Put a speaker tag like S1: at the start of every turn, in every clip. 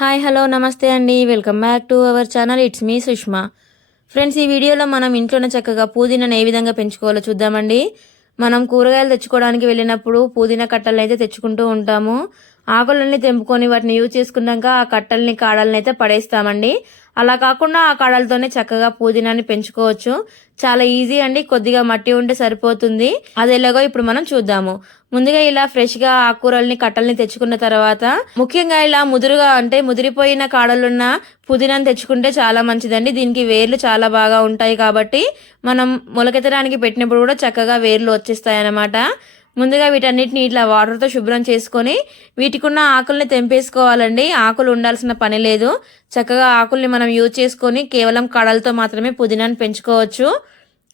S1: Hi hello నమస్తే అండి. Welcome back to our channel. It's me Sushma. Friends ఈ వీడియోలో మనం ఇంట్లోనే చక్కగా పుదీనాను ఏ విధంగా పెంచుకోవాలో చూద్దామండి. మనం కూరగాయలు తెచ్చుకోవడానికి వెళ్ళినప్పుడు పుదీనా కట్టలను అయితే తెచ్చుకుంటూ ఉంటాము. ఆకులన్నీ తెంపుకొని వాటిని యూజ్ చేసుకున్నాక ఆ కట్టల్ని కాడల్ని అయితే పడేస్తామండి. అలా కాకుండా ఆ కాడలతోనే చక్కగా పుదీనాని పెంచుకోవచ్చు. చాలా ఈజీ అండి కొద్దిగా మట్టి ఉంటే సరిపోతుంది. అది ఎలాగో ఇప్పుడు మనం చూద్దాము. ముందుగా ఇలా ఫ్రెష్గా ఆకుకూరల్ని కట్టల్ని తెచ్చుకున్న తర్వాత ముఖ్యంగా ఇలా ముదురుగా అంటే ముదిరిపోయిన కాడలున్న పుదీనాన్ని తెచ్చుకుంటే చాలా మంచిదండి. దీనికి వేర్లు చాలా బాగా ఉంటాయి కాబట్టి మనం మొలకెత్తడానికి పెట్టినప్పుడు కూడా చక్కగా వేర్లు వచ్చేస్తాయి అన్నమాట ముందుగా వీటన్నిటిని ఇట్లా వాటర్తో శుభ్రం చేసుకొని వీటికున్న ఆకుల్ని తెంపేసుకోవాలండి. ఆకులు ఉండాల్సిన పని లేదు. చక్కగా ఆకుల్ని మనం యూజ్ చేసుకొని కేవలం కడలతో మాత్రమే పుదీనాను పెంచుకోవచ్చు.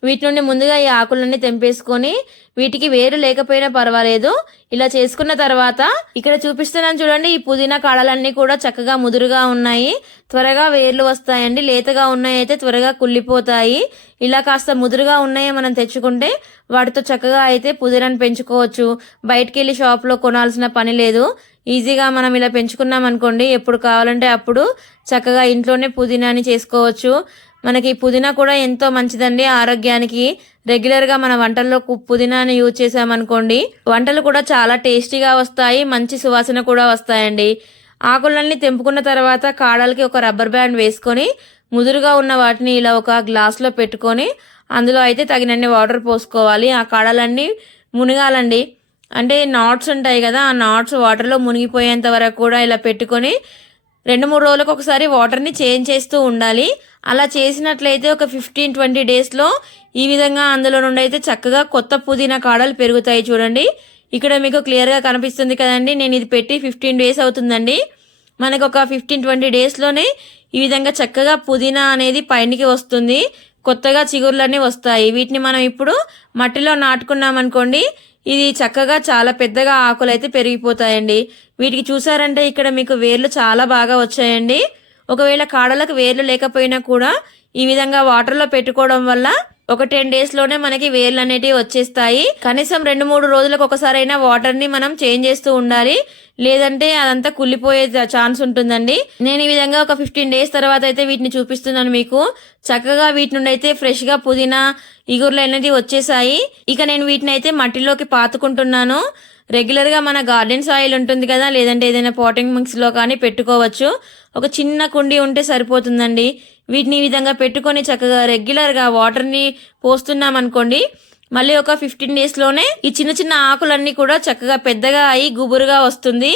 S1: వీటి నుండి ముందుగా ఈ ఆకులన్నీ తెంపేసుకొని వీటికి వేరు లేకపోయినా పర్వాలేదు. ఇలా చేసుకున్న తర్వాత ఇక్కడ చూపిస్తున్నాను చూడండి ఈ పుదీనా కాడలన్నీ కూడా చక్కగా ముదురుగా ఉన్నాయి. త్వరగా వేర్లు వస్తాయండి. లేతగా ఉన్నాయి అయితే త్వరగా కుళ్ళిపోతాయి. ఇలా కాస్త ముదురుగా ఉన్నాయి మనం తెచ్చుకుంటే వాటితో చక్కగా అయితే పుదీనాను పెంచుకోవచ్చు. బయటికి వెళ్ళి షాప్లో కొనాల్సిన పని లేదు. ఈజీగా మనం ఇలా పెంచుకున్నాం అనుకోండి ఎప్పుడు కావాలంటే అప్పుడు చక్కగా ఇంట్లోనే పుదీనాని చేసుకోవచ్చు. మనకి పుదీనా కూడా ఎంతో మంచిదండి. ఆరోగ్యానికి రెగ్యులర్గా మన వంటల్లో పుదీనాని యూజ్ చేసామనుకోండి వంటలు కూడా చాలా టేస్టీగా వస్తాయి మంచి సువాసన కూడా వస్తాయండి. ఆకులన్నీ తెంపుకున్న తర్వాత కాడలకి ఒక రబ్బర్ బ్యాండ్ వేసుకొని ముదురుగా ఉన్న వాటిని ఇలా ఒక గ్లాస్లో పెట్టుకొని అందులో అయితే తగినన్ని వాటర్ పోసుకోవాలి. ఆ కాడలన్నీ మునగాలండి. అంటే నాట్స్ ఉంటాయి కదా ఆ నాట్స్ వాటర్లో మునిగిపోయేంత వరకు కూడా ఇలా పెట్టుకొని రెండు మూడు రోజులకు ఒకసారి వాటర్ని చేంజ్ చేస్తూ ఉండాలి. అలా చేసినట్లయితే ఒక ఫిఫ్టీన్ ట్వంటీ డేస్లో ఈ విధంగా అందులో నుండి అయితే చక్కగా కొత్త పుదీనా కాడలు పెరుగుతాయి చూడండి. ఇక్కడ మీకు క్లియర్గా కనిపిస్తుంది కదండి నేను ఇది పెట్టి ఫిఫ్టీన్ డేస్ అవుతుందండి. మనకు ఒక ఫిఫ్టీన్ ట్వంటీ డేస్లోనే ఈ విధంగా చక్కగా పుదీనా అనేది పైనకి వస్తుంది. కొత్తగా చిగుర్లన్నీ వస్తాయి. వీటిని మనం ఇప్పుడు మట్టిలో నాటుకున్నాం అనుకోండి ఇది చక్కగా చాలా పెద్దగా ఆకులు అయితే పెరిగిపోతాయండి. వీటికి చూసారంటే ఇక్కడ మీకు వేర్లు చాలా బాగా వచ్చాయండి. ఒకవేళ కాడలకు వేర్లు లేకపోయినా కూడా ఈ విధంగా వాటర్లో పెట్టుకోవడం వల్ల ఒక టెన్ డేస్లోనే మనకి వేర్లు అనేటివి వచ్చేస్తాయి. కనీసం రెండు మూడు రోజులకు ఒకసారైనా వాటర్ని మనం చేంజ్ చేస్తూ ఉండాలి. లేదంటే అదంతా కుళ్ళిపోయే ఛాన్స్ ఉంటుందండి. నేను ఈ విధంగా ఒక ఫిఫ్టీన్ డేస్ తర్వాత అయితే వీటిని చూపిస్తున్నాను మీకు. చక్కగా వీటి నుండి అయితే ఫ్రెష్గా పుదీనా ఇగుర్లు అనేది వచ్చేసాయి. ఇక నేను వీటిని అయితే మట్టిలోకి పాతుకుంటున్నాను. రెగ్యులర్గా మన గార్డెన్ సాయిల్ ఉంటుంది కదా లేదంటే ఏదైనా పాటింగ్ మిక్స్లో కానీ పెట్టుకోవచ్చు. ఒక చిన్న కుండీ ఉంటే సరిపోతుందండి. వీటిని ఈ విధంగా పెట్టుకొని చక్కగా రెగ్యులర్గా వాటర్ని పోస్తున్నాం అనుకోండి మళ్ళీ ఒక ఫిఫ్టీన్ డేస్లోనే ఈ చిన్న చిన్న ఆకులన్నీ కూడా చక్కగా పెద్దగా అయి గుబురుగా వస్తుంది.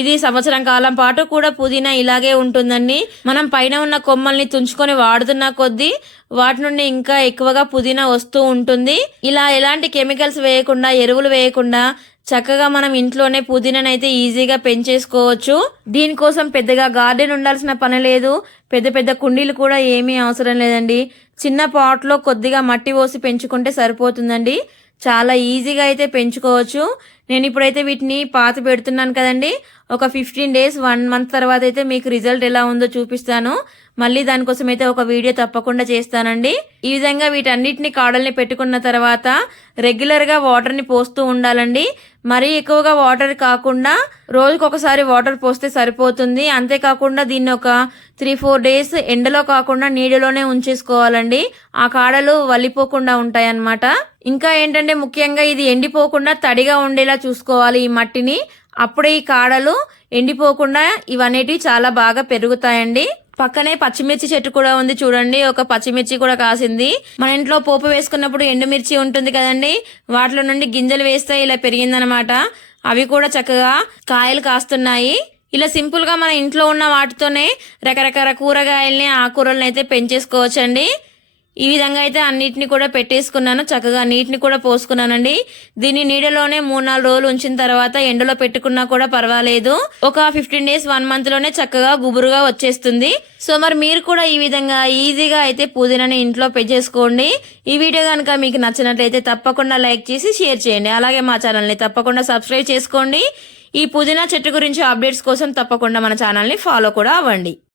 S1: ఇది సంవత్సరం కాలం పాటు కూడా పుదీనా ఇలాగే ఉంటుందండి. మనం పైన ఉన్న కొమ్మల్ని తుంచుకొని వాడుతున్న కొద్దీ వాటి నుండి ఇంకా ఎక్కువగా పుదీనా వస్తూ ఉంటుంది. ఇలా ఎలాంటి కెమికల్స్ వేయకుండా ఎరువులు వేయకుండా చక్కగా మనం ఇంట్లోనే పుదీనానైతే ఈజీగా పెంచేసుకోవచ్చు. దీనికోసం పెద్దగా గార్డెన్ ఉండాల్సిన పని లేదు. పెద్ద పెద్ద కుండీలు కూడా ఏమీ అవసరం లేదండి. చిన్న పాట్లో కొద్దిగా మట్టి పోసి పెంచుకుంటే సరిపోతుందండి. చాలా ఈజీగా అయితే పెంచుకోవచ్చు. నేను ఇప్పుడైతే వీటిని పాత పెడుతున్నాను కదండి. ఒక ఫిఫ్టీన్ డేస్ వన్ మంత్ తర్వాత అయితే మీకు రిజల్ట్ ఎలా ఉందో చూపిస్తాను. మళ్ళీ దానికోసం అయితే ఒక వీడియో తప్పకుండా చేస్తానండి. ఈ విధంగా వీటన్నిటిని కాడల్ని పెట్టుకున్న తర్వాత రెగ్యులర్గా వాటర్ని పోస్తూ ఉండాలండి. మరీ ఎక్కువగా వాటర్ కాకుండా రోజుకు ఒకసారి వాటర్ పోస్తే సరిపోతుంది. అంతేకాకుండా దీన్ని ఒక త్రీ ఫోర్ డేస్ ఎండలో కాకుండా నీడలోనే ఉంచేసుకోవాలండి. ఆ కాడలు వలిపోకుండా ఉంటాయన్నమాట. ఇంకా ఏంటంటే ముఖ్యంగా ఇది ఎండిపోకుండా తడిగా ఉండేలా చూసుకోవాలి ఈ మట్టిని. అప్పుడే ఈ కాడలు ఎండిపోకుండా ఇవనేటివి చాలా బాగా పెరుగుతాయండి. పక్కనే పచ్చిమిర్చి చెట్టు కూడా ఉంది చూడండి. ఒక పచ్చిమిర్చి కూడా కాసింది. మన ఇంట్లో పోపు వేసుకున్నప్పుడు ఎండుమిర్చి ఉంటుంది కదండి. వాటిలో నుండి గింజలు వేస్తే ఇలా పెరిగిందనమాట. అవి కూడా చక్కగా కాయలు కాస్తున్నాయి. ఇలా సింపుల్గా మన ఇంట్లో ఉన్న వాటితోనే రకరకాల కూరగాయల్ని ఆకుకూరల్ని అయితే పెంచేసుకోవచ్చండి. ఈ విధంగా అయితే అన్నిటిని కూడా పెట్టేసుకున్నాను. చక్కగా నీటిని కూడా పోసుకున్నానండి. దీన్ని నీడలోనే మూడు నాలుగు రోజులు ఉంచిన తర్వాత ఎండలో పెట్టుకున్నా కూడా పర్వాలేదు. ఒక ఫిఫ్టీన్ డేస్ వన్ మంత్లోనే చక్కగా గుబురుగా వచ్చేస్తుంది. సో మరి మీరు కూడా ఈ విధంగా ఈజీగా అయితే పుదీనాని ఇంట్లో పెంచేసుకోండి ఈ వీడియో కనుక మీకు నచ్చినట్లయితే తప్పకుండా లైక్ చేసి షేర్ చేయండి. అలాగే మా ఛానల్ని తప్పకుండా సబ్స్క్రైబ్ చేసుకోండి. ఈ పుదీనా చెట్టు గురించి అప్డేట్స్ కోసం తప్పకుండా మన ఛానల్ని ఫాలో కూడా అవ్వండి.